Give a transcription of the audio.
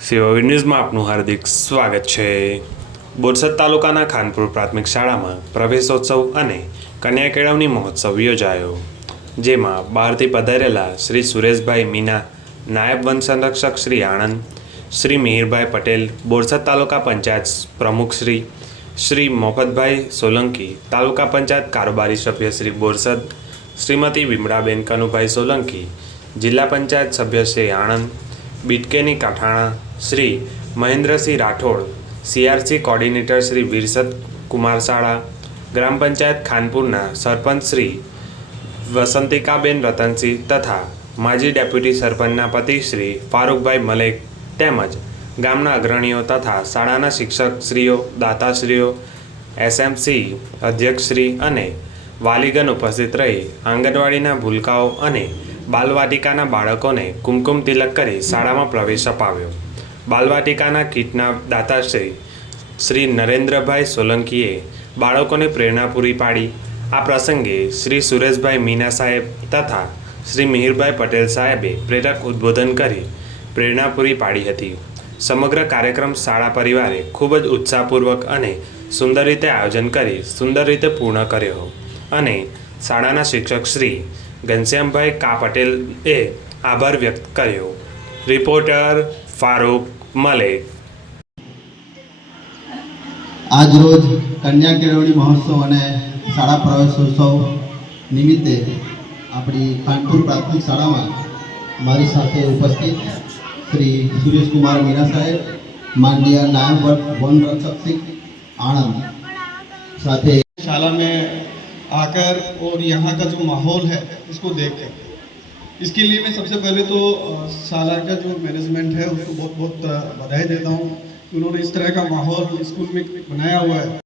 સેવા ન્યૂઝમાં આપનું હાર્દિક સ્વાગત છે. બોરસદ તાલુકાના ખાનપુર પ્રાથમિક શાળામાં પ્રવેશોત્સવ અને કન્યા કેળવણી મહોત્સવ યોજાયો. જેમાં બહારથી પધારેલા શ્રી સુરેશભાઈ મીના, નાયબ વન સંરક્ષક શ્રી આણંદ, શ્રી મિહિરભાઈ પટેલ, બોરસદ તાલુકા પંચાયત પ્રમુખ શ્રી શ્રી મોફતભાઈ સોલંકી, તાલુકા પંચાયત કારોબારી સભ્ય શ્રી બોરસદ, શ્રીમતી વિમળાબેન કનુભાઈ સોલંકી, જિલ્લા પંચાયત સભ્ય શ્રી આણંદ, બીટકેની કાઠાણા શ્રી મહેન્દ્રસિંહ રાઠોડ, સીઆરસી કોર્ડિનેટર શ્રી વિરસદ કુમાર શાળા, ગ્રામ પંચાયત ખાનપુરના સરપંચ શ્રી વસંતિકાબેન રતનસિંહ તથા માજી ડેપ્યુટી સરપંચના પતિ શ્રી ફારૂકભાઈ મલેક તેમજ ગામના અગ્રણીઓ તથા શાળાના શિક્ષકશ્રીઓ દાતાશ્રીઓ, એસએમસી અધ્યક્ષશ્રી અને વાલીગણ ઉપસ્થિત રહી આંગણવાડીના ભૂલકાઓ અને બાલવાટિકાના બાળકોને કુમકુમ તિલક કરી શાળામાં પ્રવેશ અપાવ્યો. બાલવાટિકાના કીટના દાતાશ્રી શ્રી નરેન્દ્રભાઈ સોલંકીએ બાળકોને પ્રેરણા પૂરી પાડી. આ પ્રસંગે શ્રી સુરેશભાઈ મીના સાહેબ તથા શ્રી મિહિરભાઈ પટેલ સાહેબે પ્રેરક ઉદ્બોધન કરી પ્રેરણા પૂરી પાડી હતી. સમગ્ર કાર્યક્રમ શાળા પરિવારે ખૂબ જ ઉત્સાહપૂર્વક અને સુંદર રીતે આયોજન કરી સુંદર રીતે પૂર્ણ કર્યો અને શાળાના શિક્ષક શ્રી ઘનશ્યામભાઈ કા પટેલે આભાર વ્યક્ત કર્યો. રિપોર્ટર ફારૂક મલેક આજ રોજ કન્યા કેળવણી મહોત્સવ અને શાળા પ્રવેશોત્સવ નિમિત્તે આપણી ખાનપુર પ્રાથમિક શાળામાં મારી સાથે ઉપસ્થિત શ્રી સુરેશકુમાર મીરા સાહેબ માનનીય નાયબ वन रक्षक सिंह आनंद साथे शाला में आकर और यहाँ का जो माहौल है इसको देख कर इसके लिए मैं सबसे पहले तो अ, शाला का जो मैनेजमेंट है उसको बहुत बहुत अ, बधाई देता हूँ कि उन्होंने इस तरह का माहौल स्कूल में बनाया हुआ है